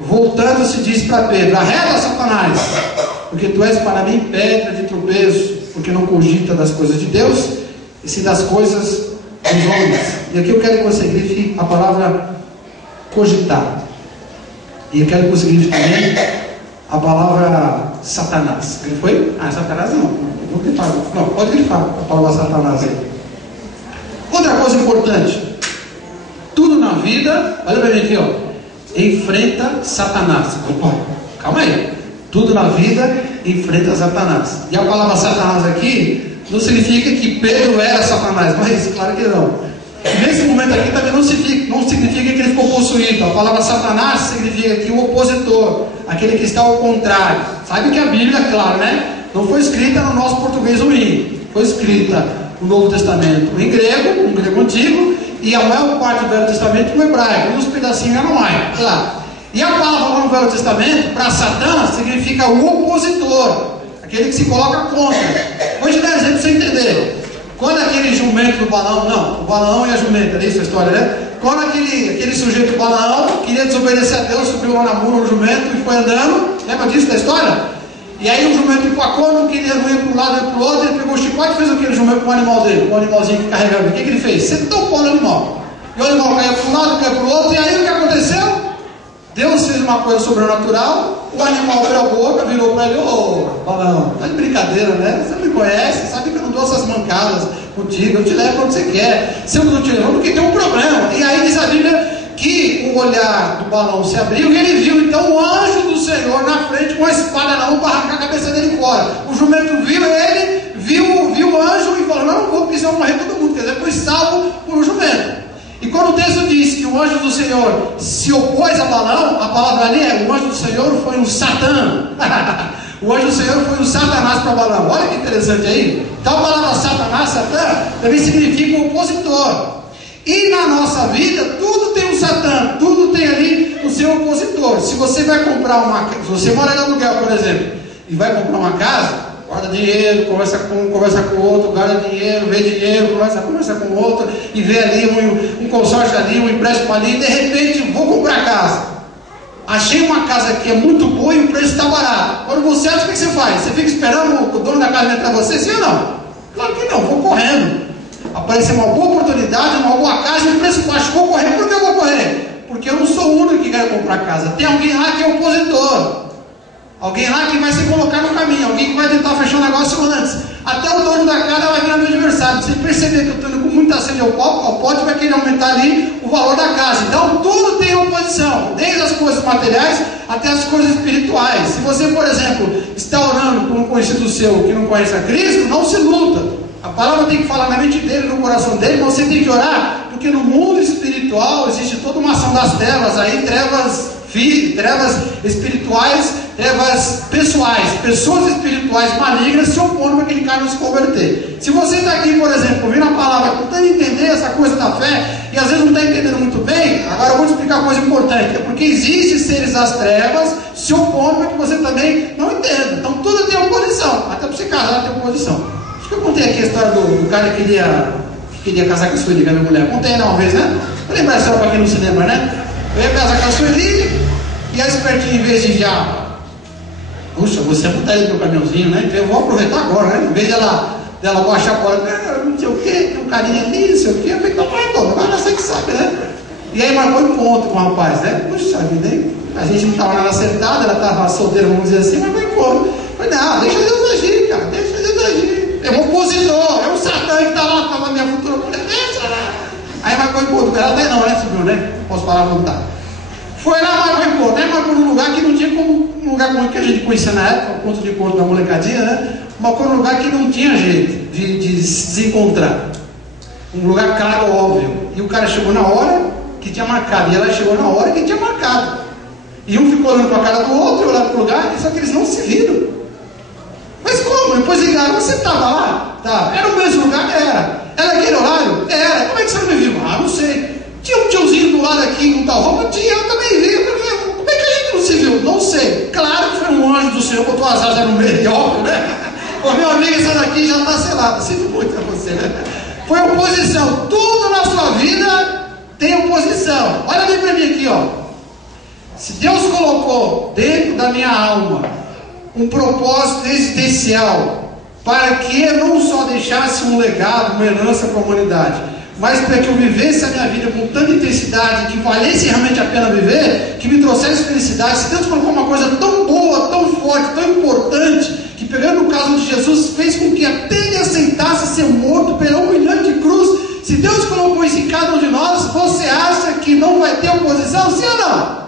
voltando-se, disse para Pedro: arreda, Satanás, porque tu és para mim pedra de tropeço, porque não cogita das coisas de Deus, e sim das coisas dos homens. E aqui eu quero que você grife a palavra cogitar, e eu quero que você grife também a palavra Satanás. Grifou aí? Ah, Satanás não. Vou grifar. Não, pode grifar a palavra Satanás aí. Outra coisa importante: tudo na vida, olha para mim aqui, ó, enfrenta Satanás. Opa, calma aí. Tudo na vida enfrenta Satanás. E a palavra Satanás aqui não significa que Pedro era Satanás, mas claro que não. Nesse momento aqui também não significa que ele ficou possuído. A palavra Satanás significa que o opositor, aquele que está ao contrário. Sabe que a Bíblia, claro, né? Não foi escrita no nosso português ruim. Foi escrita no Novo Testamento em grego, um grego antigo, e a maior parte do Velho Testamento no hebraico, e uns pedacinhos em aramaico, claro. E a palavra no Velho Testamento, para Satã, significa o opositor, aquele que se coloca contra. Vou te dar exemplo para você entender. Quando aquele jumento do Balaão, não, o Balaão e a jumenta, é isso a história, né? Quando aquele sujeito Balaão queria desobedecer a Deus, subiu lá na mula, o jumento, e foi andando, lembra disso da história? E aí o jumento empacou, não ia para um lado, nem para o outro, ele pegou o chicote e fez o que? O jumento com o animal dele, com o animalzinho que carregava. O que ele fez? Sentou o pau no animal. E o animal caiu para um lado, caiu para o outro, e aí o que aconteceu? Deus fez uma coisa sobrenatural, o animal abriu a boca, virou para ele: ô, Balaão, tá de brincadeira, né? Você me conhece, sabe que eu não dou essas mancadas contigo, eu te levo para onde você quer. Se eu não te levo, porque tem um problema. E aí diz a Bíblia que o olhar do Balaão se abriu e ele viu então o anjo do Senhor na frente com a espada na mão para arrancar a cabeça dele fora. O jumento viu ele, viu o anjo e falou: não vou, porque senão vai morrer todo mundo. Quer dizer, foi salvo por um jumento. E quando o texto diz que o anjo do Senhor se opôs a Balaão, a palavra ali é: o anjo do Senhor foi um Satã. O anjo do Senhor foi um Satanás para Balaão. Olha que interessante aí. Então a palavra Satanás, Satã, também significa um opositor. E na nossa vida, tudo tem um Satã, tudo tem ali o seu opositor. Se você vai comprar uma casa, se você mora em aluguel, por exemplo, e vai comprar uma casa, guarda dinheiro, conversa com um, conversa com o outro, guarda dinheiro, vê dinheiro, conversa com o outro, e vê ali um consórcio ali, um empréstimo ali, e de repente, vou comprar casa. Achei uma casa que é muito boa e o preço está barato. Quando você acha, o que você faz? Você fica esperando o dono da casa entrar você, sim ou não? Claro que não, vou correndo. Apareceu uma boa oportunidade, uma boa casa e o preço baixo, vou correr. Por que eu vou correr? Porque eu não sou o único que quer comprar casa. Tem alguém lá que é opositor. Alguém lá que vai se colocar no caminho, alguém que vai tentar fechar o negócio antes. Até o dono da casa vai virar meu adversário. Se ele perceber que eu estou indo com muita sede ao pote, vai querer aumentar ali o valor da casa. Então tudo tem oposição, desde as coisas materiais até as coisas espirituais. Se você, por exemplo, está orando por um conhecido seu que não conhece a Cristo, não se luta. A palavra tem que falar na mente dele, no coração dele, mas você tem que orar, porque no mundo espiritual espiritual, existe toda uma ação das trevas aí, trevas espirituais, trevas pessoais, pessoas espirituais malignas se opondo para aquele cara não se converter. Se você está aqui, por exemplo, ouvindo a palavra, tentando entender essa coisa da fé, e às vezes não está entendendo muito bem, agora eu vou te explicar uma coisa importante, é porque existem seres das trevas se opondo para que você também não entenda. Então tudo tem oposição, até para você casar tem oposição. Acho que eu contei aqui a história do cara que queria casar com a Sueli, com a minha mulher. Contei uma vez, né? Vou lembrar essa história para quem não se lembra, né? Eu ia casar com a Sueli, e a espertinha, em vez de já, puxa, você é botar ele no caminhãozinho, né? Então eu vou aproveitar agora, né? Em vez dela baixar a porta, não sei o que, tem um carinha ali, não sei o que, eu falei, então vai, agora você que sabe, né? E aí marcou encontro com o rapaz, né? Puxa vida, hein? A gente não estava nada acertado, ela estava solteira, vamos dizer assim, mas foi encontro. Eu falei, não, deixa Deus agir, cara, deixa Deus agir. É um opositor, é um satã que está lá, estava minha futura mulher, deixa lá. Aí marcou encontro, ela até não, né? Subiu, né? Posso falar à vontade. Foi lá, marcou encontro, né? Marcou num lugar que não tinha como, um lugar como que a gente conhecia na época, o ponto de encontro da molecadinha, né? Marcou num lugar que não tinha jeito de se desencontrar. Um lugar claro, óbvio. E o cara chegou na hora que tinha marcado, e ela chegou na hora que tinha marcado. E um ficou olhando para a cara do outro, olhando para o lugar, só que eles não se viram. Mas como? Depois ligaram, você estava lá? Tá. Era o mesmo lugar? Era. Era aquele horário? Era. Como é que você não me viu? Ah, não sei. Tinha um tiozinho do lado aqui com tal roupa? Tinha, eu também vi. Como é que a gente não se viu? Não sei. Claro que foi um anjo do Senhor, botou as asas no meio, óbvio, né? Ô meu amigo, essa daqui já está selada. Sinto muito para você, né? Foi oposição. Tudo na sua vida tem oposição. Olha bem para mim aqui, ó. Se Deus colocou dentro da minha alma um propósito existencial para que eu não só deixasse um legado, uma herança para a humanidade, mas para que eu vivesse a minha vida com tanta intensidade, que valesse realmente a pena viver, que me trouxesse felicidade. Se Deus colocou uma coisa tão boa, tão forte, tão importante, que pegando o caso de Jesus, fez com que até ele aceitasse ser morto pela humilhante cruz. Se Deus colocou isso em cada um de nós, você acha que não vai ter oposição? Sim ou não?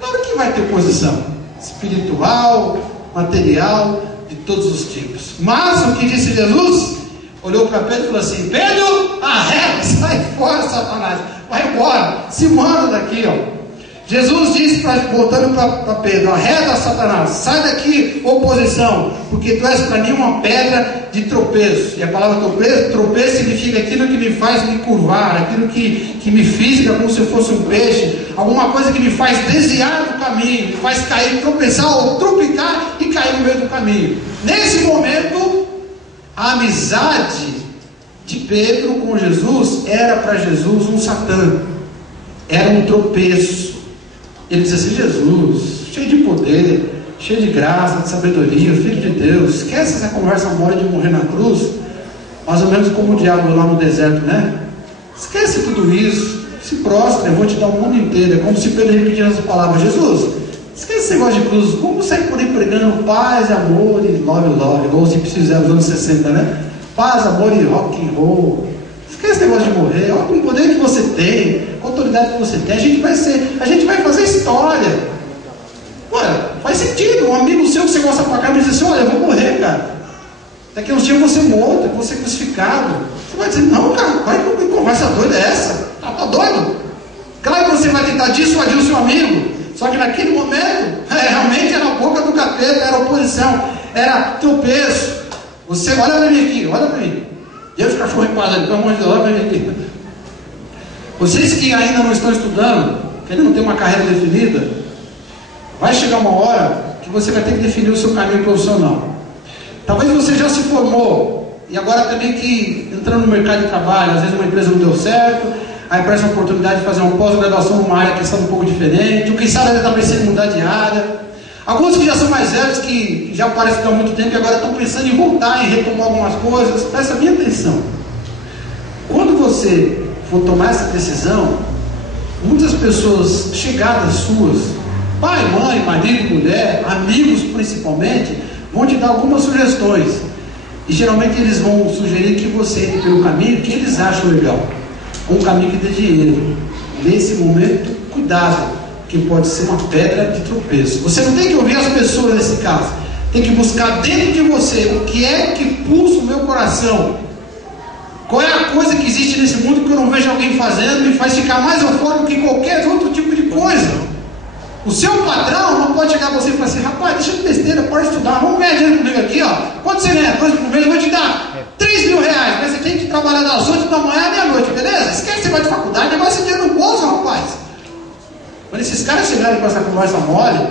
Claro que vai ter oposição. Espiritual, material, de todos os tipos. Mas o que disse Jesus? Olhou para Pedro e falou assim: Pedro, arrega, sai fora, Satanás, vai embora, se manda daqui, ó. Jesus disse, voltando para Pedro: arrega, Satanás, sai daqui, oposição, porque tu és para mim uma pedra de tropeço. E a palavra tropeço significa aquilo que me faz me curvar, aquilo que me fisga como se fosse um peixe, alguma coisa que me faz desviar do caminho, me faz cair, tropeçar ou tropicar e cair no meio do caminho. Nesse momento, a amizade de Pedro com Jesus era para Jesus um satã, era um tropeço. Ele dizia assim: Jesus, cheio de poder, cheio de graça, de sabedoria, filho de Deus, esquece essa conversa mole de morrer na cruz, mais ou menos como o diabo lá no deserto, né? Esquece tudo isso, se prostra, eu vou te dar o mundo inteiro. É como se Pedro repetisse essa palavra: Jesus, esquece esse negócio de cruz, vamos sair por aí pregando paz, amor e love, igual os hippies fizeram nos anos 60, né? Paz, amor e rock and roll. Esquece esse negócio de morrer. Olha o poder que você tem, a autoridade que você tem. A gente vai fazer história. Olha, faz sentido. Um amigo seu que você gosta pra cá me diz assim: olha, eu vou morrer, cara. Daqui a uns dias eu vou ser morto, eu vou ser crucificado. Você vai dizer: não, cara, vai, que conversa doida é essa? Tá doido? Claro que você vai tentar dissuadir o seu amigo. Só que naquele momento, realmente era a boca do capeta, era oposição, era tropeço. Você olha para mim aqui, olha para mim. Deus, cachorro enquadrado, pelo amor de Deus, olha para mim aqui. Vocês que ainda não estão estudando, querendo ter uma carreira definida, vai chegar uma hora que você vai ter que definir o seu caminho profissional. Talvez você já se formou e agora também que entrando no mercado de trabalho, às vezes uma empresa não deu certo, aí aparece uma oportunidade de fazer uma pós-graduação numa área que está um pouco diferente, ou quem sabe ainda está pensando em mudar de área. Alguns que já são mais velhos, que já parecem que há muito tempo e agora estão pensando em voltar, em retomar algumas coisas. Presta bem atenção. Quando você for tomar essa decisão, muitas pessoas chegadas suas, pai, mãe, marido, mulher, amigos principalmente, vão te dar algumas sugestões. E geralmente eles vão sugerir que você entre pelo caminho que eles acham legal. Um caminho que dê dinheiro. Nesse momento, cuidado, que pode ser uma pedra de tropeço. Você não tem que ouvir as pessoas nesse caso. Tem que buscar dentro de você o que é que pulsa o meu coração. Qual é a coisa que existe nesse mundo que eu não vejo alguém fazendo e me faz ficar mais eufórico que qualquer outro tipo de coisa? O seu patrão não pode chegar a você e falar assim: rapaz, deixa de besteira, pode estudar, vamos ganhar dinheiro comigo aqui, ó. Quanto você ganha? 2 por mês, eu vou te dar 3 mil reais, mas você tem que trabalhar das 8 da manhã à meia-noite, beleza? Esquece que você vai de faculdade, negócio esse dinheiro no bolso, rapaz. Quando esses caras chegarem com essa conversa mole,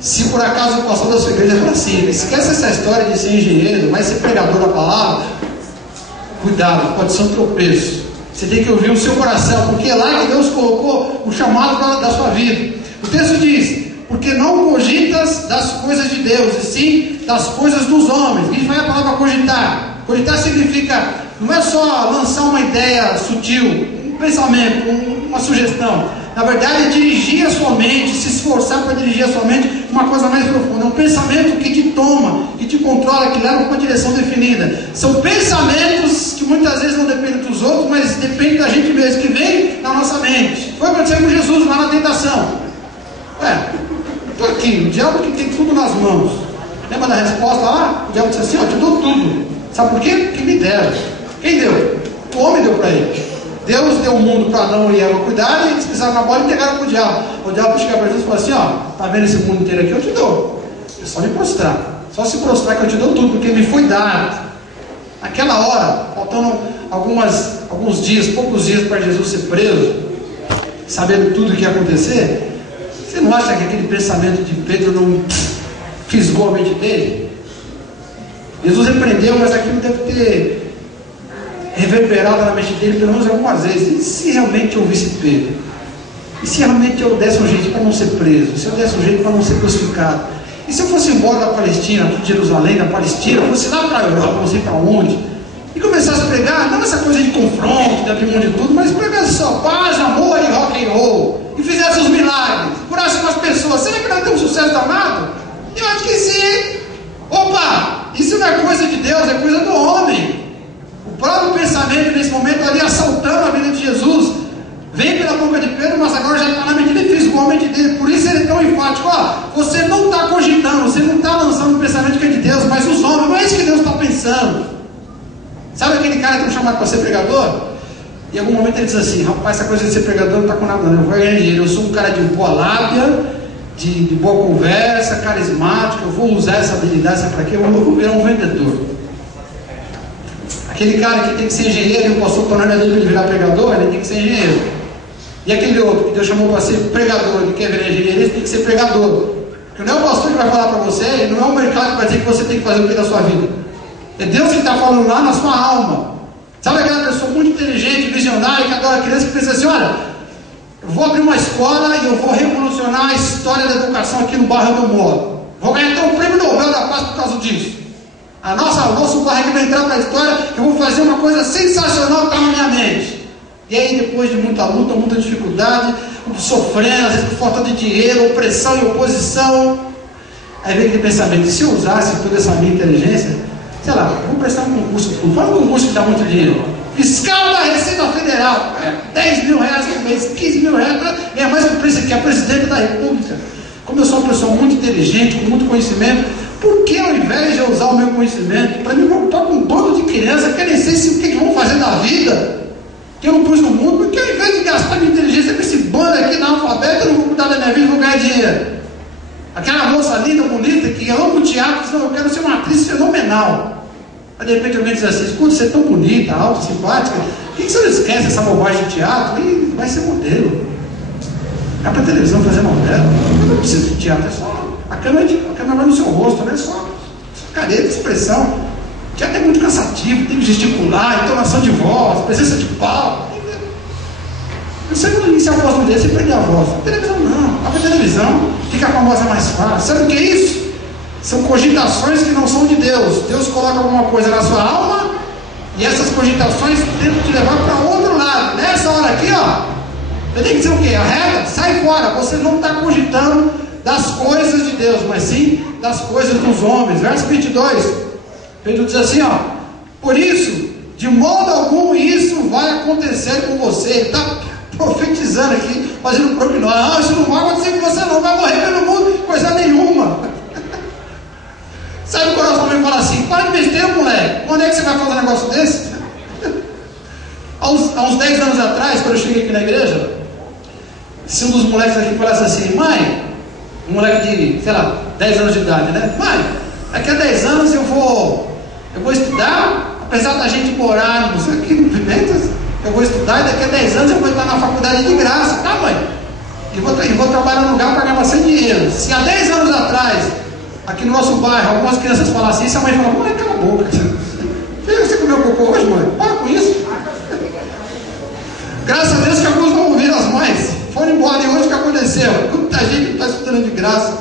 se por acaso o pastor da sua igreja falar assim: esquece essa história de ser engenheiro, vai ser pregador da palavra, cuidado, pode ser um tropeço. Você tem que ouvir o seu coração, porque é lá que Deus colocou o chamado da sua vida. O texto diz: porque não cogitas das coisas de Deus, e sim das coisas dos homens. A gente vai a palavra cogitar. Cogitar significa, não é só lançar uma ideia sutil, um pensamento, uma sugestão. Na verdade é dirigir a sua mente, se esforçar para dirigir a sua mente uma coisa mais profunda. É um pensamento que te toma, que te controla, que leva para uma direção definida. São pensamentos que muitas vezes não dependem dos outros, mas dependem da gente mesmo, que vem na nossa mente. Foi o que aconteceu com Jesus lá na tentação. Estou aqui, o diabo que tem tudo nas mãos. Lembra da resposta lá? O diabo disse assim: ó, te dou tudo. Sabe por quê? Quem me dera. Quem deu? O homem deu para ele. Deus deu o mundo para Adão e Eva cuidar, e eles pisaram na bola e entregaram para o diabo. O diabo chegava para Jesus e falou assim: ó, tá vendo esse mundo inteiro aqui? Eu te dou. É só me prostrar. Só se prostrar que eu te dou tudo, porque me foi dado. Naquela hora, faltando alguns dias, poucos dias para Jesus ser preso, sabendo tudo o que ia acontecer, você não acha que aquele pensamento de Pedro não fisgou a mente dele? Jesus repreendeu, mas aquilo deve ter reverberado na mente dele pelo menos algumas vezes. E se realmente eu ouvisse Pedro? E se realmente eu desse um jeito para não ser preso? Se eu desse um jeito para não ser crucificado? E se eu fosse embora da Palestina, de Jerusalém, da Palestina, fosse lá para a Europa, não sei para onde, e começasse a pregar, não essa coisa de confronto, de abrir mão de tudo, mas pregasse só paz, amor e rock and roll, e fizesse os milagres, curasse umas pessoas, será que não tem um sucesso danado? Eu acho que sim. Opa, isso não é coisa de Deus, é coisa do homem. O próprio pensamento nesse momento ali assaltando a vida de Jesus vem pela boca de Pedro, mas agora já está na mente dele, fez o homem de Deus. Por isso ele é tão enfático: ó, você não está cogitando, você não está lançando o pensamento que é de Deus, mas os homens, não é isso que Deus está pensando. Sabe aquele cara que foi chamado para ser pregador? Em algum momento ele diz assim: rapaz, essa coisa de ser pregador não está com nada não, eu vou ganhar dinheiro, eu sou um cara de boa lábia, de boa conversa, carismático, eu vou usar essa habilidade, sabe para quê? Eu vou virar um vendedor. Aquele cara que tem que ser engenheiro, e o pastor tornou dele para ele virar pregador, ele tem que ser engenheiro. E aquele outro que Deus chamou para ser pregador, ele quer virar engenheiro, ele tem que ser pregador. Porque não é o pastor que vai falar para você, não é o mercado que vai dizer que você tem que fazer o que da sua vida. É Deus que está falando lá na sua alma. Sabe aquela pessoa muito inteligente, visionária, que adora criança, que pensa assim: olha, eu vou abrir uma escola e eu vou revolucionar a história da educação aqui no bairro onde eu moro. Vou ganhar até o prêmio Nobel da Paz por causa disso. O nosso bairro aqui vai entrar para a história, eu vou fazer uma coisa sensacional que está na minha mente. E aí, depois de muita luta, muita dificuldade, sofrendo, às vezes por falta de dinheiro, opressão e oposição, aí vem aquele pensamento: e se eu usasse toda essa minha inteligência, sei lá, vamos prestar um concurso, fala um concurso que dá muito dinheiro, fiscal da Receita Federal, 10 mil reais por mês, 15 mil reais, é mais que a presidente da República. Como eu sou uma pessoa muito inteligente, com muito conhecimento, por que ao invés de eu usar o meu conhecimento para me preocupar com um bando de crianças que eu nem sei o que vão fazer da vida, que eu não pus no mundo, porque ao invés de gastar minha inteligência com esse bando aqui analfabeto, eu não vou cuidar da minha vida e vou ganhar dinheiro. Aquela moça linda, bonita, que ama o teatro, diz: não, eu quero ser uma atriz fenomenal. Aí de repente alguém diz assim: escuta, você é tão bonita, alta, simpática, por que você não esquece essa bobagem de teatro? E vai ser modelo. Vai para a televisão fazer modelo. Eu não preciso de teatro, é só a câmera vai no seu rosto, não é só careta, expressão. O teatro é muito cansativo, tem que gesticular, entonação de voz, presença de palco. Você não inicia a voz no dedo, você perde a voz. A televisão não, vai para a televisão, fica com a voz mais fácil. Sabe o que é isso? São cogitações que não são de Deus. Deus coloca alguma coisa na sua alma e essas cogitações tentam te levar para outro lado. Nessa hora aqui, ó, você tem que dizer o quê? Arreda, sai fora. Você não está cogitando das coisas de Deus, mas sim das coisas dos homens. Verso 22, Pedro diz assim, ó: por isso, de modo algum isso vai acontecer com você. Ele está profetizando aqui, fazendo um prognóstico. Não, isso não vai acontecer com você, não vai morrer pelo mundo, coisa nenhuma. Sabe quando nós também fala assim: para de besteira, moleque, quando é que você vai fazer um negócio desse? Há uns 10 anos atrás, quando eu cheguei aqui na igreja, se um dos moleques aqui falasse assim: mãe, um moleque de, sei lá, 10 anos de idade, né? Mãe, daqui a 10 anos eu vou estudar, apesar da gente morar aqui no Pimentas, eu vou estudar e daqui a 10 anos eu vou estar na faculdade de graça, tá, mãe? E vou trabalhar num lugar para ganhar bastante dinheiro. Se há 10 anos atrás, aqui no nosso bairro, algumas crianças falassem isso, a mãe fala: mãe, cala a boca. Você comeu cocô hoje, mãe? Para com isso. Graças a Deus que alguns não ouviram as mães, foram embora. E hoje o que aconteceu? Muita gente está estudando de graça,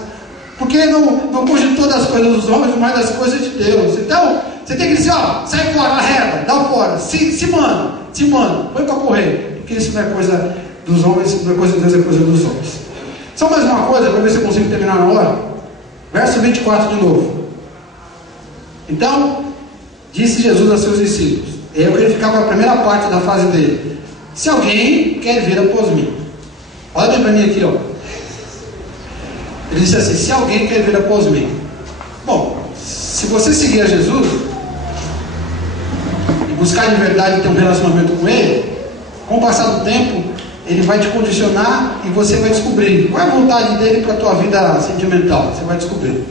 porque não cogitou das coisas dos homens, mas das coisas de Deus. Então, você tem que dizer: ó, sai fora, arreda, dá fora, se manda, põe para correr, porque isso não é coisa dos homens, não é coisa de Deus, é coisa dos homens. Só mais uma coisa, para ver se eu consigo terminar na hora. Verso 24 de novo. Então, disse Jesus a seus discípulos, eu queria ficar com a primeira parte da frase dele: se alguém quer vir após mim. Olha bem para mim aqui, ó. Ele disse assim: se alguém quer vir após mim. Bom, se você seguir a Jesus e buscar de verdade ter um relacionamento com Ele, com o passar do tempo, Ele vai te condicionar e você vai descobrir qual é a vontade dele para a tua vida sentimental. Você vai descobrir.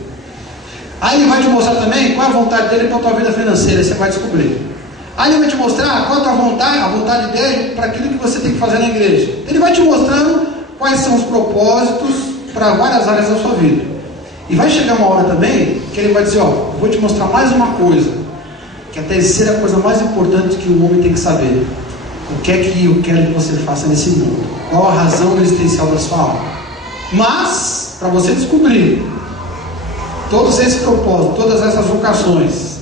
Aí Ele vai te mostrar também qual é a vontade dele para a tua vida financeira. Você vai descobrir. Aí Ele vai te mostrar qual é a vontade dele para aquilo que você tem que fazer na igreja. Ele vai te mostrando quais são os propósitos para várias áreas da sua vida. E vai chegar uma hora também que Ele vai dizer: ó, eu vou te mostrar mais uma coisa, que é a terceira coisa mais importante que o homem tem que saber. O que é que eu quero que você faça nesse mundo? Qual a razão existencial da sua alma? Mas, para você descobrir todos esses propósitos, todas essas vocações,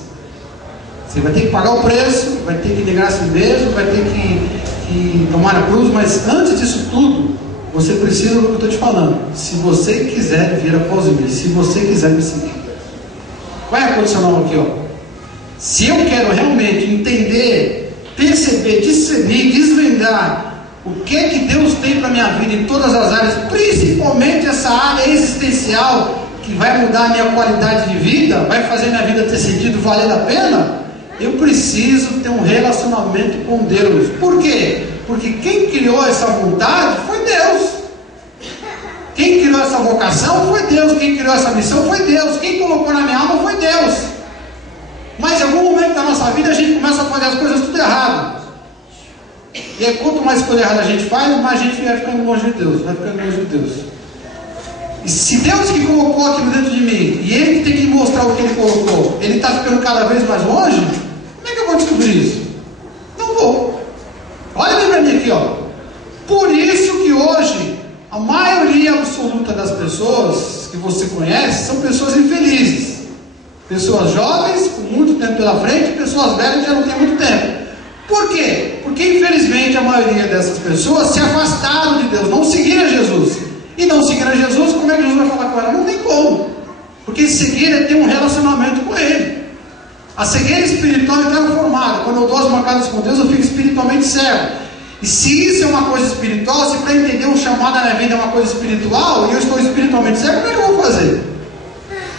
você vai ter que pagar o preço, vai ter que negar a si mesmo, vai ter que tomar a cruz. Mas antes disso tudo, você precisa do que eu estou te falando. Se você quiser vir após mim, se você quiser me seguir. Qual é a condicional aqui, ó? Se eu quero realmente entender, perceber, discernir, desvendar o que é que Deus tem para a minha vida em todas as áreas, principalmente essa área existencial que vai mudar a minha qualidade de vida, vai fazer minha vida ter sentido, valer a pena, eu preciso ter um relacionamento com Deus. Por quê? Porque quem criou essa vontade foi Deus. Quem criou essa vocação foi Deus. Quem criou essa missão foi Deus. Quem colocou na minha alma foi Deus. Mas em algum momento da nossa vida a gente começa a fazer as coisas tudo errado. E aí, quanto mais coisa errada a gente faz, mais a gente vai ficando longe de Deus. Vai ficando longe de Deus. E se Deus que colocou aquilo dentro de mim, e Ele que tem que mostrar o que Ele colocou, Ele está ficando cada vez mais longe, como é que eu vou descobrir isso? Não vou. Olha bem para mim aqui, ó. Por isso que hoje a maioria absoluta das pessoas que você conhece são pessoas infelizes. Pessoas jovens, com muito tempo pela frente, pessoas velhas que já não têm muito tempo. Por quê? Porque infelizmente a maioria dessas pessoas se afastaram de Deus, não seguiram Jesus. E não seguiram Jesus, como é que Jesus vai falar com ela? Não tem como. Porque seguir é ter um relacionamento com Ele. A cegueira espiritual é transformada. Quando eu dou as mancadas com Deus, eu fico espiritualmente cego. E se isso é uma coisa espiritual, se para entender um chamado na minha vida é uma coisa espiritual, e eu estou espiritualmente cego, como é que eu vou fazer?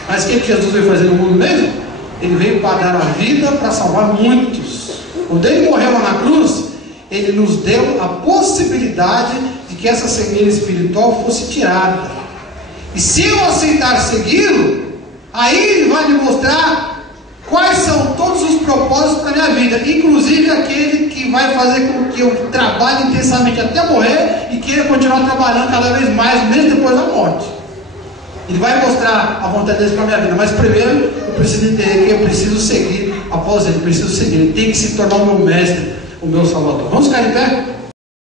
Mas o que Jesus veio fazer no mundo mesmo? Ele veio para dar a vida para salvar muitos. Quando Ele morreu lá na cruz, Ele nos deu a possibilidade de que essa cegueira espiritual fosse tirada. E se eu aceitar segui-lo, aí Ele vai me mostrar quais são todos os propósitos da minha vida, inclusive aquele que vai fazer com que eu trabalhe intensamente até morrer e queira continuar trabalhando cada vez mais, mesmo depois da morte. Ele vai mostrar a vontade dele para a minha vida, mas primeiro eu preciso entender que eu preciso seguir após Ele, preciso seguir. Ele tem que se tornar o meu mestre, o meu salvador. Vamos ficar em pé?